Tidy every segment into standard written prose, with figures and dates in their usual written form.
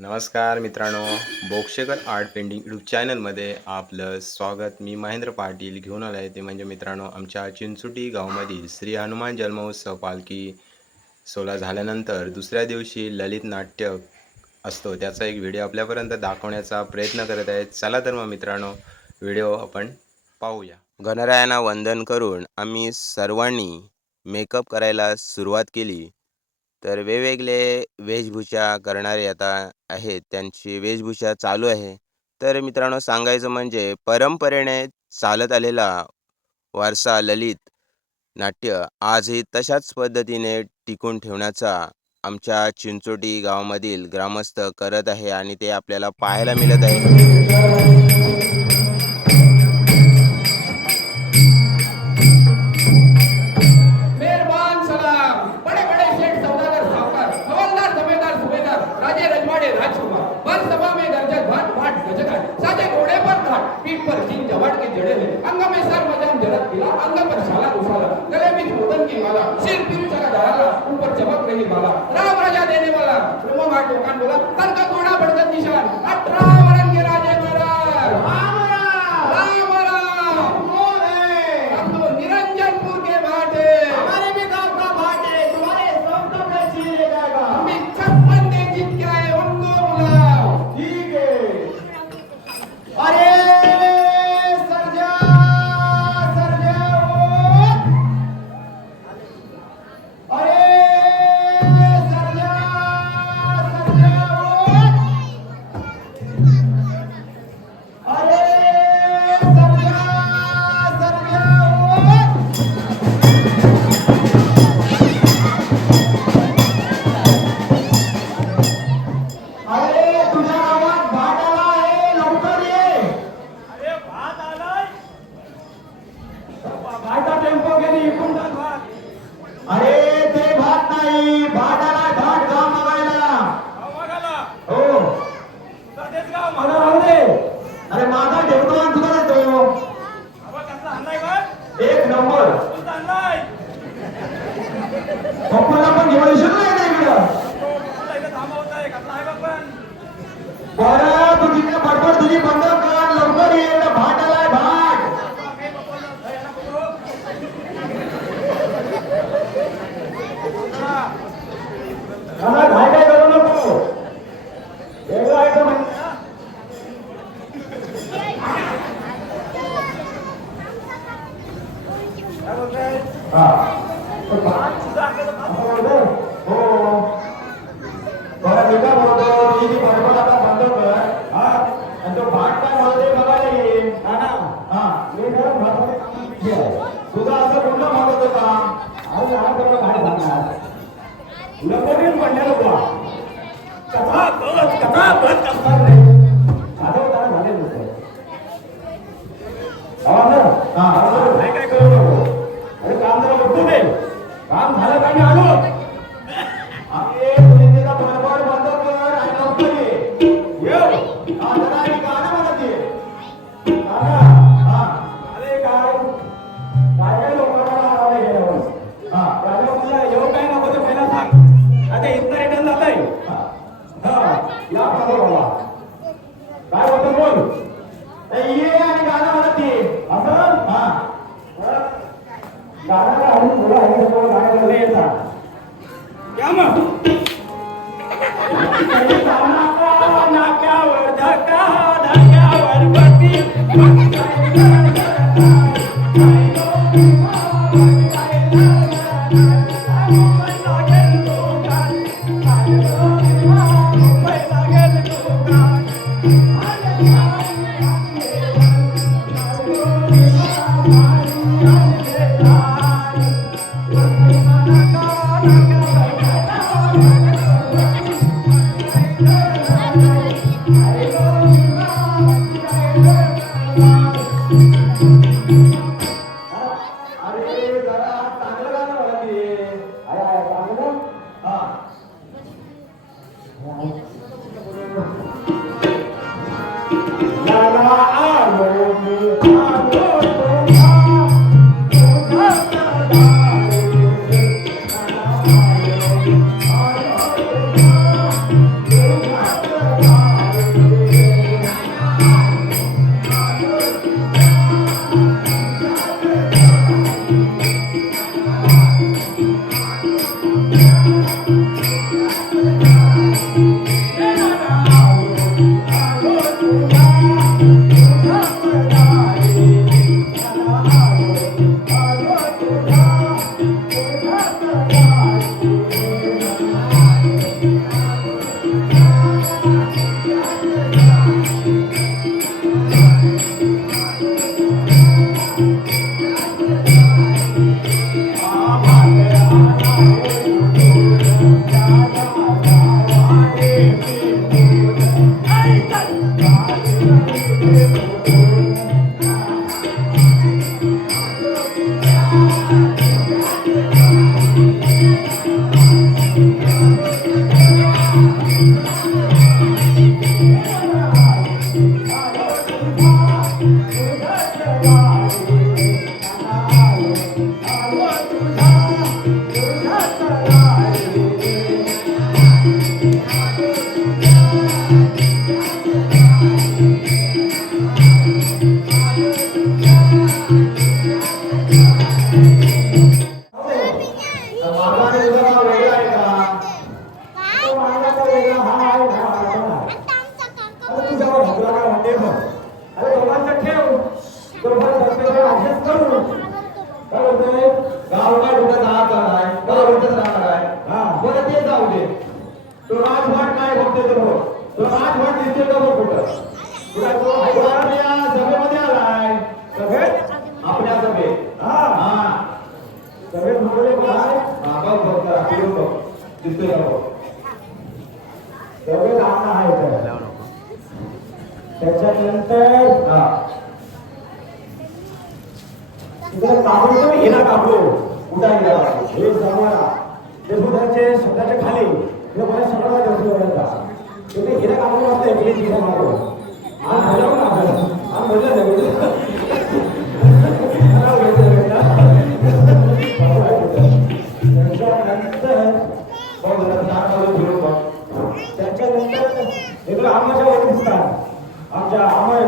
नमस्कार मित्रांनो, बोक्षेकर art painting YouTube चॅनलमध्ये आपलं स्वागत. मी महेंद्र पाटील घेऊन आलो आहे ते म्हणजे मित्रांनो आमच्या चिंचोटी गावामधील श्री हनुमान जन्मोत्सव पालखी सोहळा झाल्यानंतर दुसऱ्या दिवशी ललित नाट्य असतो, त्याचा एक व्हिडिओ आपल्यापर्यंत दाखवण्याचा प्रयत्न करत आहे. चला तर मग मित्रांनो व्हिडिओ आपण पाहूया. गणरायांना वंदन करून आम्ही सर्वांनी मेकअप करायला सुरुवात केली. तर वेगवेगळे वेशभूषा करणारे आता आहेत, त्यांची वेशभूषा चालू आहे. तर मित्रांनो सांगायचं म्हणजे परंपरेने चालत आलेला वारसा ललित नाट्य आजही तशाच पद्धतीने टिकून ठेवण्याचा आमच्या चिंचोटी गावामधील ग्रामस्थ करत आहे आणि ते आपल्याला पाहायला मिळत आहे. मेहरबान सलाम बड़े बड़े सेठ सौदागर साहूकार हवलदार जमेदार सुबेदार राजे रजवाड़े राजकुमार भर सभा में गरजत भाट भाट गजगाट साजे घोड़े पर घाट पीठ पर जिन जवाट के जड़े हैं अंग में सर मजाम जरत किला अंग पर शाला दुसाला गले में मोदन की माला सिर पीर चला धराला ऊपर चमक रही माला राम राजा देने वाला ब्रह्म घाट दुकान बोला तन का घोड़ा बढ़त निशान 18 वरन के राजे महाराज राम राम कौन है हम तो निरंजनपुर के भाट है हमारे भी गांव का भाट है तुम्हारे सब में छीन ले जाएगा हम भी 56 दे जीत के आए उनको बुलाओ ठीक है अरे सरजा सरजा अरे सरजा सरजा अरे सरजा सरजा अरे तुझ्या गावात भाट आला आहे लवकर ये अरे भात आलाय भाटा टेम्पो गेली इकडून जा भाट अरे ते भात नाही, भाट आलाय, भाट गाव मागायला. गाव मागायला हो. तुझा तेच गाव मला मागा राहू दे अरे माझा ठेवतो आणि तुला देतो. बाबा कसला आणलाय का एक नंबर. तुझा आणलाय पप्पाला पण घेऊन येशील ना इकडे इकडं. तुला इथं थांबवत आहे कसला आहे बघ पण बरं तू तिकडे बडबड तुझी बंद कर, लवकर ये. इकडं भाट आलाय, भाट. काही बघू यांना बघू मला घाय काय करू नको. वेगळं आहे का माहिती? काय बोलताय हा. तो भाट तुझा आणलेलं भात असं बोलतो? हो. बरं मी काय बोलतो, तुझी ती बडबड आता बंद कर. हा. आणि तो भाट काय मला ते बघायला ये. हा ना हा. मी जरा भातामध्ये कामाला busy आहे. तुझं असं कुठलं मत होतं का? अरे लहान पोरं काय सांगणार लपवून पडलेलं बुवा कथा बंद असणार नाही आठवण त्याला झाले नसतं हा. काय करू नको अरे काम जरा बघतो दे काम झालं का मी आलो अरे तुझी तिचा बडबड बंद कर आणि लवकर ये. येऊ हा, जरा ही गाणं म्हणत ये. काका हा. अरे काय लोकांना आवाज गेल्या वर्षी हा. राजा म्हणला येऊ काय नको ते पहिला सांग आता इथं रिटर्न जात आहे या प्रभू बाबा काय होतं बोल ए, ये आणि गाणं म्हणत ये. असं हा. गाण्याला हळू थोडं हळू थोडं गाणं बोलले येतात या मग नाक्यावर धक्का धक्यावर बत्ती अरे जरा चांगलं गाणं म्हणत ये. हा. लाला आलो मी आलो गाव काय कुठं जायचं नाही गाव इथंच राहणार आहे हा बरं ते जाऊ दे तो राजवाट काय बघते तो राजवाट दिसते का बघ कुठं तुला तो आपल्या सभेमध्ये आलाय सभेत आपल्या सभेत हा सभेत म्हटले काय हा बघ बघ जरा फिरून बघ दिसतोय का बघ सभेत आणा आहे तर त्याच्यानंतर हा तुझं कापड तुम्ही हिरा कापलो कुठं हिरा हे जवळ ते दुधाचे शब्दाच्या खाली हे बऱ्याच सगळ्या गोष्टी तिथे हिरा कापड वाटतंय मी हिरा कापड आज झालं ना आज बोललं त्याच्यानंतर हे तुला आम्हाच्या वगैरे दिसतात आमच्या आमय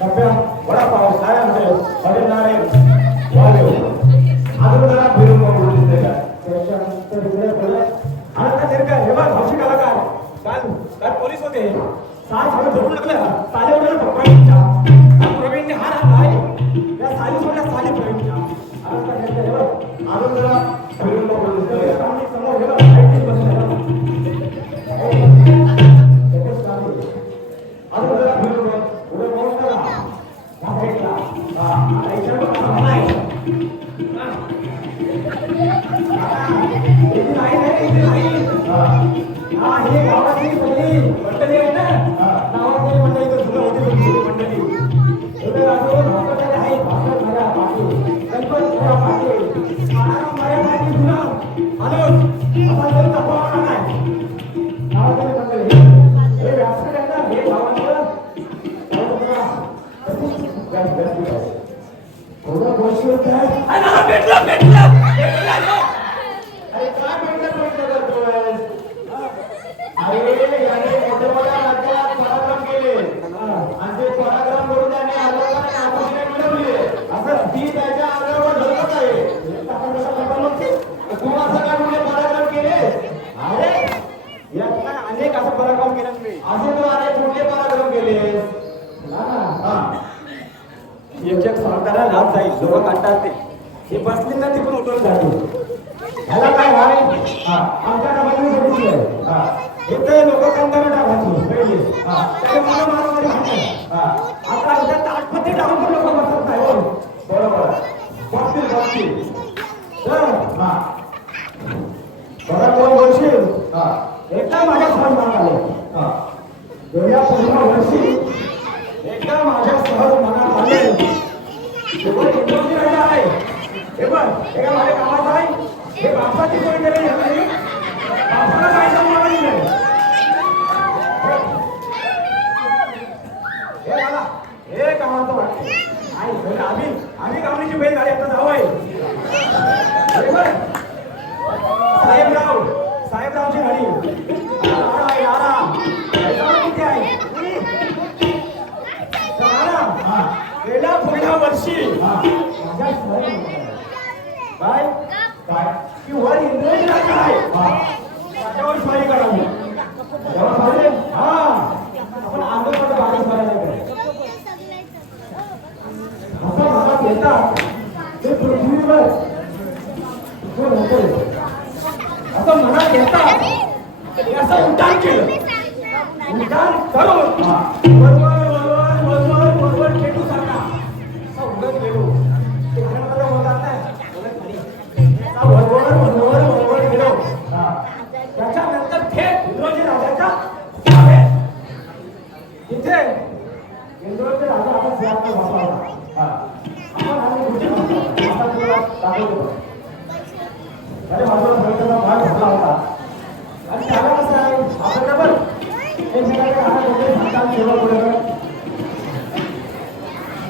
डब्या वडापाव काय आमचे हरे नारायण अजून जरा फिरून बोलून दिसते का त्याच्यानंतर आता ते काय हे बघ भाषी कलाकार काल पोलीस होते साल सगळं धरून लागलं सालीवर प्रवीणच्या प्रवीणने हार आणलाय त्या साली सोडल्या साली प्रवीणच्या अजून जरा फिरून बोलून दिसते समोर हे बघ अजून जरा फिरून पुढे बोलून करा हे गावातली सगळी मंडळी आहे ना गावातली मंडळी तर तुला होती मंडळी आहे भाकर मारा पाटील गणपत मारा पाटील मारा पाटील तुला आलो आता जर तपावणार नाही गावातली मंडळी हे व्यासपीठ आहे ना हे गावातलं थोडं बोलशील काय भेटलं अरे काय भेटलं करतोय अरे याने मोठ्या मोठ्या राज्यात पराक्रम केले आणि ते पराक्रम करून त्याने आलोचना मिळवली असं ती त्याच्या अंगावर धरत आहे तू असं काय म्हणजे पराक्रम केले अरे यात काय अनेक असं पराक्रम केले तुम्ही असे तू अनेक मोठे पराक्रम केले एक सरकारला लाभ जाईल लोक काढतात ते हे बसले ना ते पण उठून जाते ह्याला काय व्हाय आमच्या गावात इथे लोक कंटाळा टाकायचे पहिले त्याने मला मारामारी हाणलं आता इथे ताटपत्ती टाकून पण लोक बसत नाही हो बरोबर बसतील बरं कोण बोलशील एकदा माझ्या सहज मनात आले गेल्या 15 वर्षी एकदा माझ्या सहज मनात आले केवळ इंद्रजी राजा आहे हे बघ हे काय माझ्या कामाचं आहे हे बापाची सोय केली नाही बापाला काय सांगणार नाही हे मला हे कामाचं वाटतं आई आम्ही कामणीची वेळ झाली आता जाऊ आहे साहेबरावची गाडी किती आहे गेल्या 15 वर्षी काय काय की वर इंग्रजी राजा आहे त्याच्यावर स्वारी करावी आपण आंदोलन बाहेर करायला असं मनात येतात ते पृथ्वीवर असं मनात येतात असं उड्डाण केलं उड्डाण करून वरवर खेटू सारखा असं उडत गेलो वरवर गेलो त्याच्यानंतर थेट इंद्रोजी राजाच्या तिथे इंद्रोजी राजा आपण सिंहासनावर बसला होता आपण आम्ही कुठे दाखवतो अरे माझा सगळ्यांचा भाग घातला होता आणि त्याला कसं आहे आपण डबल हे सगळ्या हातात होते संतान सेवा पुढे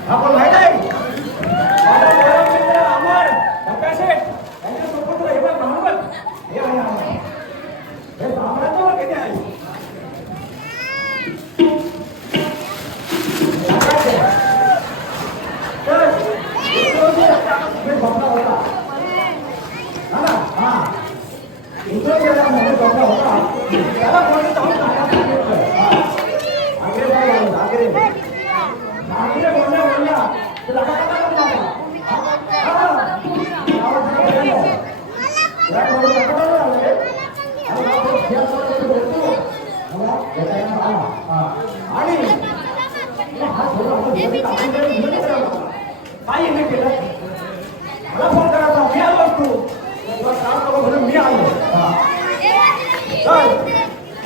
आपण माहित आहे अमर डब्याशेठ यांच्या सोबत हेमंत भानुगत हे साम्राज्यावर किती आहे तर बसला होता होता त्याला कोणी जाऊन आग्रे बोलला आणि ते मुलं कसं राहणार? काय येणे केलं मला फोन करायचा मी आलो असतो तुला त्रास नको म्हणून मी आलो चल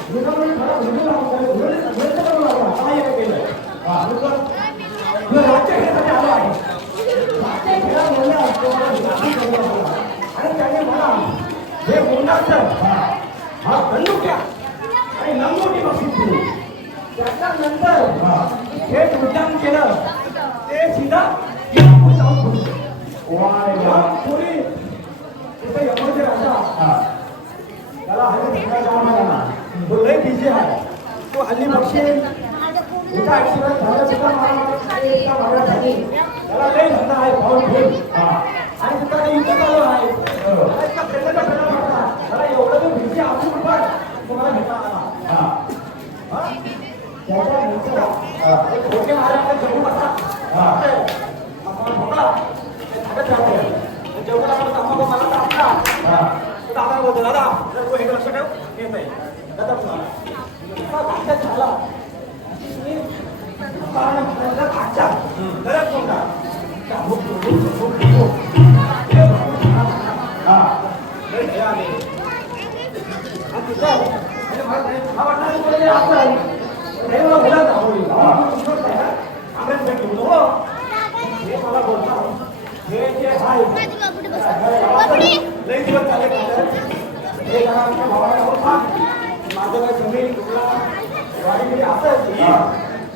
दुसऱ्याकडे खरं भुजून राहून करून लागला काय येणे केलं तुला राज्य खेळासाठी आलो आहे राज्य खेळा म्हणलं आणि त्याने मला हे मुंडाचं हा दंडुक्या आणि लंगोटी बक्षीस दिली त्याच्यानंतर हे उड्डाण केलं ते सीधा यमपुरी जाऊन पुरी तिथे यमोचे राजा त्याला हल्ली धंदा जाऊन आला ना तो लय बिझी आहे तो हल्ली बक्षीस एका ऍक्सिडेंट झालं सुद्धा मारण्यासाठी त्याला लय धंदा आहे पाऊल घेऊन आणि तिथं ते युद्ध चालू आहे त्याला एवढं तो बिझी असून पण तुम्हाला भेटा आला त्याच्यानंतर एक खोके महाराजांना जमून असा भोगला ते झाडत राहते जेवढा आपण तंबाखू मला टाकला तो दादा बोलतो दादा तू हे लक्ष ठेव येत नाही दादा घाटात झाला घाटच्या गरज कोणता मला बोलता हे जे आहे लई दिवस झाले हे आमच्या भावाला माझं काय जमीन तुला गाडी असं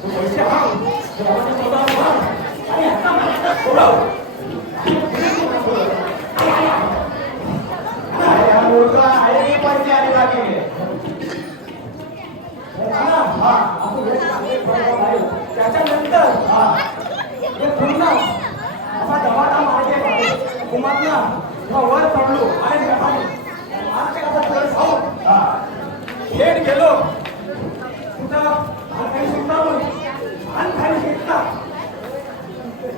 तू पैसे आणि आता मला सोडव त्याच्यानंतर पुन्हा असा दबाटा मागे कुमारला वर पडलो आणि थेट गेलो कुठं खाली सुटला आणि खाली शिकता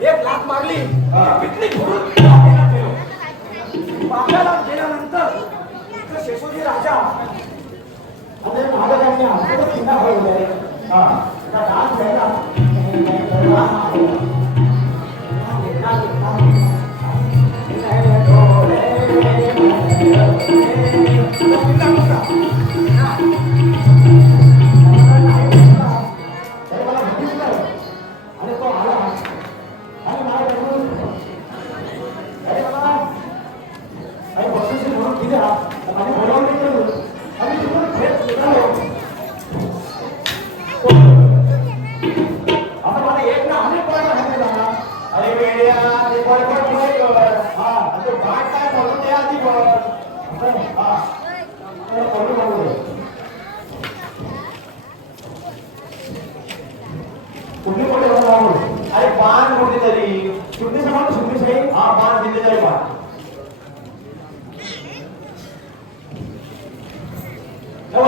एक लाख मारली पिकली घोडून बागेला गेल्यानंतर शेषोजी राजा आणि महाराजांनी आमच्याकडे चिंता होईल डान्स घ्यायला कुठली कोणी अरे बाण कोणती तरी शुद्धी समान शुद्धीशाही हा बाण दिले तरी बाण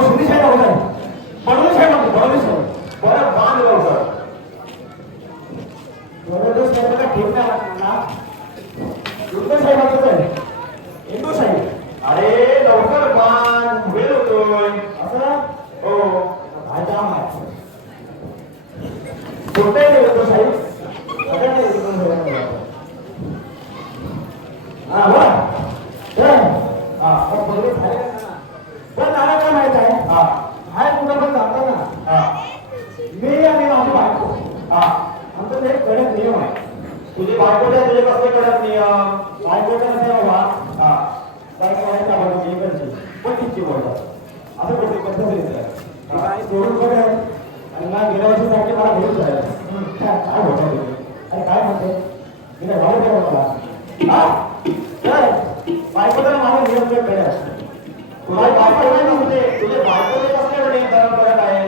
शुद्धीशाही होत आहे बडोदशाही म्हणतो बडोदशाही बरं बाण लवकर बडोदशाही बघा ठीक नाही वाटणार ना शुद्धशाही म्हणतो आहे हिंदूशाही अरे लवकर बाण वेळ होतोय असं हो हा जाम आहे कोणत्याही देतो साहेब सगळ्यांना विकून ठेवायला हा पण मला काय माहित आहे बाहेर कुठं पण जाताना मी आणि माझी बायको आमचं ते एक कडक नियम आहे तुझी बायकोच्या तुझे कसले कडक नियम बायकोचा नसेल बाबा बायको आहे का बायको एकच पण तिची बोलतात असं कसं कसं काय सोडून बघाय आणि मला गेल्या वर्षीसारखे मला भेटून जायला काय होतं अरे काय म्हणते तिने भाऊ काय म्हटला बायको तर मला नियम कडे असते तुला बायको नाही नसते तुझे बायकोचे कसले कडे गरम करत आहे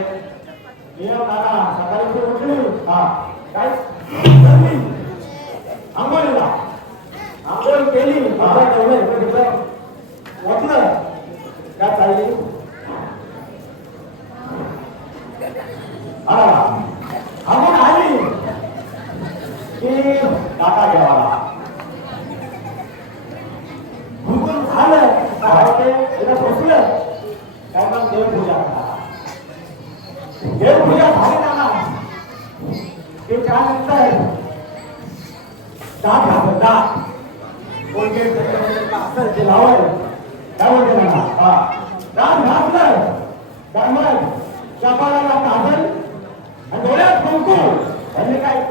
नियम नाना सकाळी उठली काय आंघोळीला आंघोळ केली वाटलं काय चालली आपण आली की काका घ्यावा भूकून झालं पोचलं काय मग देवपूजा देवपूजा झाली ना की त्यानंतर दात घासत दात कोलगेट असेल ते लावायला काय बोलते ना हा दात घासलं तर मग कपाळाला काजल आणि डोळ्यात कुंकू म्हणजे काय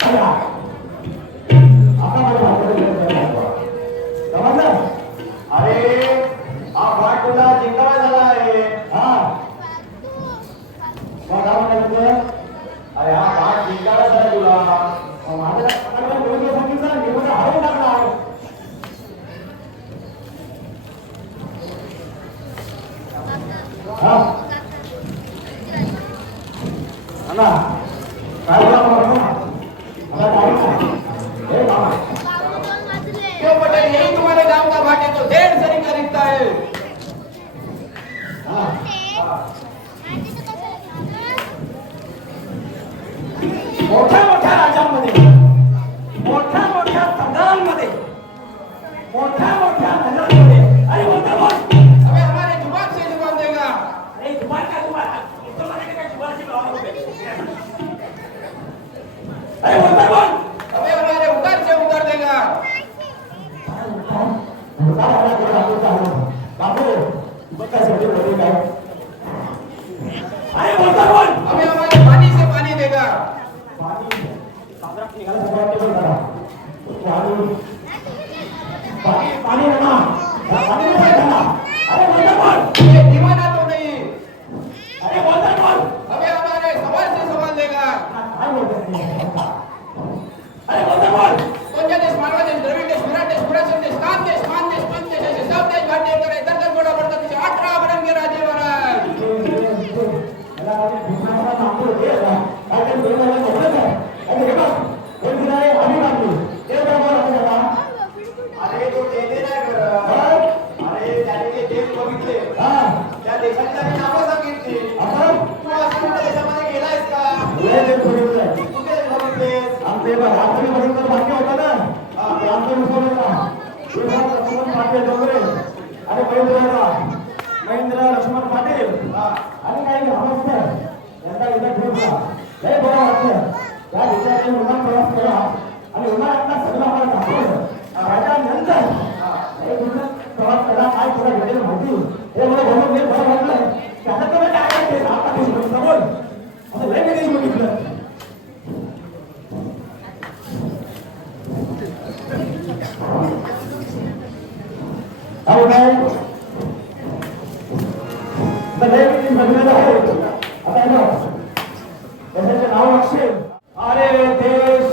चला आता मला समजलं अरे हा भाट तुला जिंकावा झाला आहे हा मग काय म्हणायचं अरे हा भाट जिंकावा झाला तुला माझ्या सांगितलं मी मला हरवून टाकला हा ना काय बोला हे मामा क्यों पटेल यही तुम्हारे गांव का भाटे तो 1.5 सरी का रिश्ता है मोठ्या मोठ्या राज्यांमध्ये मोठ्या मोठ्या सरदारांमध्ये मोठ्या मोठ्या नगरांमध्ये अरे बोलता बोल अबे हमारे जुबान से जुबान देगा अरे जुबान का जुबान उत्तरामध्ये काय जुबानची भावना होते अरे बोलता बोल अबे हमारे उधर से उधर देगा बापू बच्चासाठी बोलू काय अरे बोलता बोल अबे हमारे पानी से पानी देगा पाणी सागरात निघाला सगळ्यांनी बोलता पाणी पाणी ना पाणी ना अरे बोलता बोल ये दीवाना तो नहीं अरे बोलता बोल अबे हमारे सवाल से सवाल देगा काय बोलता अरे बोलता बोल कोणत्या देश मानवा देश द्रविड देश विराट देश पुरातन देश कान देश मान देश पंच देश असे सब देश भाटे करे दर्शन गोडा पडतात तिचे 18 वरण के राजे महाराज मला माझ्या भीमाचा नाम दे काय ते दोन मला बोलत आहे अरे हे बघ कोण दिलाय आम्ही बांधू ते बरोबर आहे का अरे तो देते नाही करत अरे त्याने ते देश बघितले हा त्या देशाची त्याने नावं सांगितली आपण तू असं कुठल्या देशामध्ये गेलायस का हे देश बघितलंय कुठे देश बघितलेस आमचे रात्री बघितलं बाकी होता ना हा आमचं मुसलमान ना लक्ष्मण पाटील डोंगरे अरे महेंद्र लक्ष्मण पाटील आणि काही ग्रामस्थ यांचा इथे ठेवला लय बरं वाटलं त्या विचाराने विमान प्रवास केला आणि विमानातला सगळं आम्हाला दाखवलं त्याच्यानंतर प्रवास केला काय तुला भेटेल माहिती हे मला बघून लय बरं वाटलं त्याला तर काय ते आता ते बोल आता लय मी काही बघितलं अहो काय नाव अक्षय अरे देश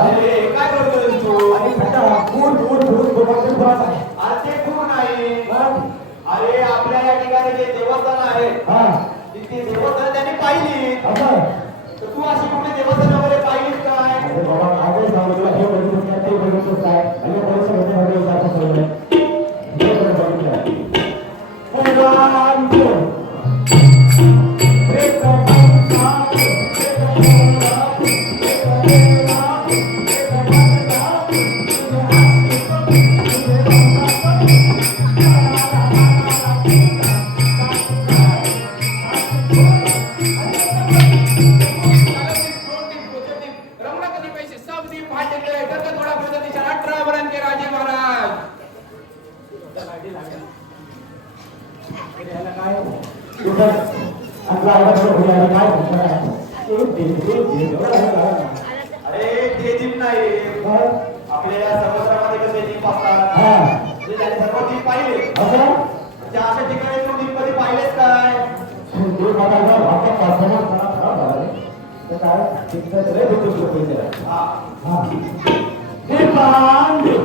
अरे काय करतोय तू? आणि खड्डा फूट फूट फूट फुटाचे फुटाच आहे. अरे ते खूप नाही. मग? अरे आपल्या या ठिकाणी जे देवस्थान आहे हा, ती देवस्थान त्यांनी पाहिली. असं? तर तू अशी कुठे देवस्थान वगैरे पाहिलीस काय? अरे बाबा, काय काय सांगू तुला, हे बघितलं काय, ते बघितलं काय, आणि बरेचसे होते सगळे विचारतात सगळे. हे बघितलं. मुलांचे, एक पंचांचे, रमणा कधी पैसे सब दी भाट केले तर थोडा पद्धतीच्या 18 वरांचे राजे महाराज. याला काय उगाच आपला आवाज बघून याला काय म्हणणार आहे? एवढं आहे का? अरे ते जीप नाही. मग? आपल्या या समुद्रामध्ये कसे जीप असतात. हा, म्हणजे त्यांनी सर्व जीप पाहिले. असं? त्या अशा ठिकाणी तू जीप कधी पाहिलेस काय? ते बघायला भाषा पाठवणार मला खराब झाला रे. ते काय? तिथं लय भेटून लोकं इथे. हा. हा. हे पांडे.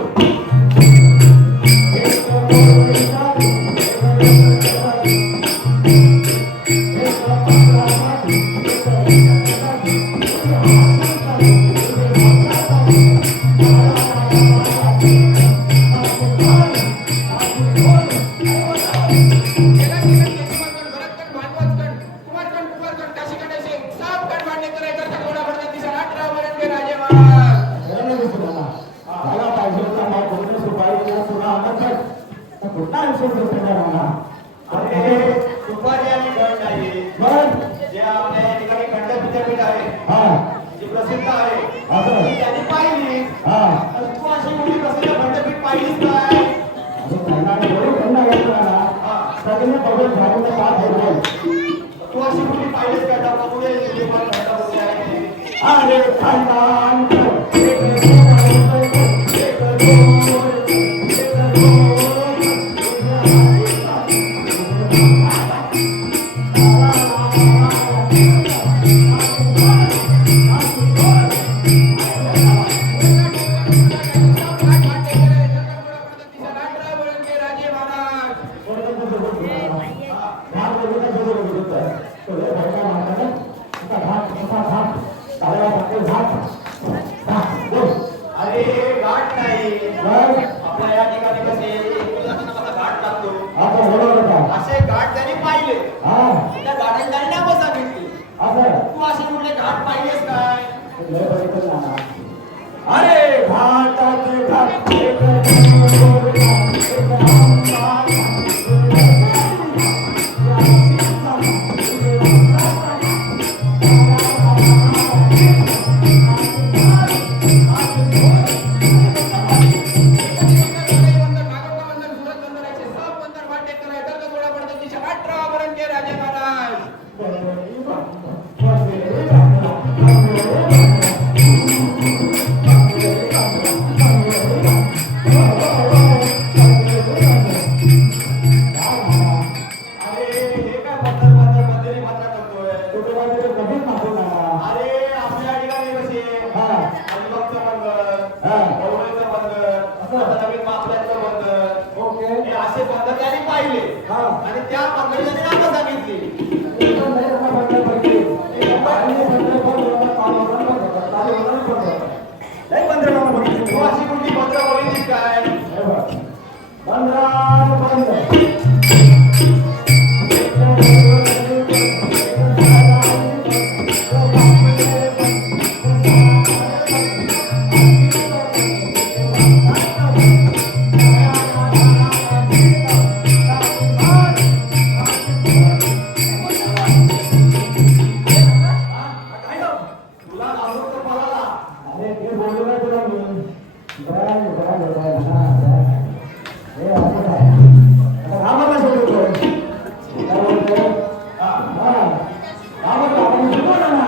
अरे दुपारी आणि गड नाही. जे आपल्या या ठिकाणी खंड विद्यापीठ आहे जी प्रसिद्ध आहे ती त्यांनी पाहिली. तर तू अशी कुठली प्रसिद्ध खंडपीठ पाहिलीस काय? तू अशी कुठली पाहिलीस काय? तर बघूया इथे पण खंड कुठे आहे ते. अरे खानदान राजे महाराज. अरे घाट नाही. आपल्या या ठिकाणी कसे घाट लागतो असे घाट त्यांनी पाहिले. त्या घाटाची त्यांनी नावं सांगितली. तू असे कुठले घाट पाहिलेस काय? अरे घाटाचे घाट राजे महाराज. अरे हे काय बंदरी मात्र करतोय. अरे आपल्या ठिकाणी कसे अलिबागचं बंदर, गौरीचं बंदर, आता नवीन मापल्याचं बंदर, हे असे बंदर त्यांनी पाहिले आणि त्या बंदराची त्यांनी नावं सांगितली. तू अशी कुठली बंदर बघितली काय? तुला घालून तर पळाला. अरे ते बोललो ना तुला मी. बरं. हे असं काय? आता रामाला सोडतो. काय बोलतो? रामाला आपण शिकवलं ना.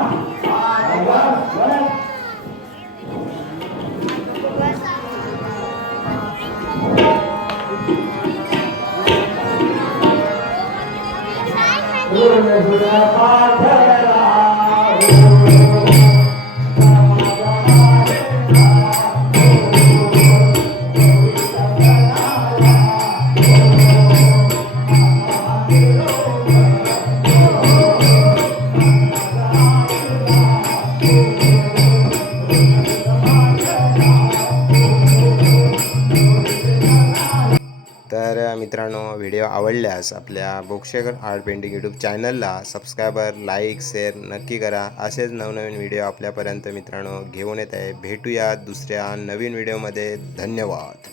बरं. पाठला असल्यास आपल्या बोक्षेकर आर्ट पेंटिंग यूट्यूब चॅनलला सबस्क्रायबर लाईक शेअर नक्की करा. असेच नवनवीन व्हिडिओ आपल्यापर्यंत मित्रांनो घेऊन येत आहे. भेटूया दुसऱ्या नवीन व्हिडिओमध्ये. धन्यवाद.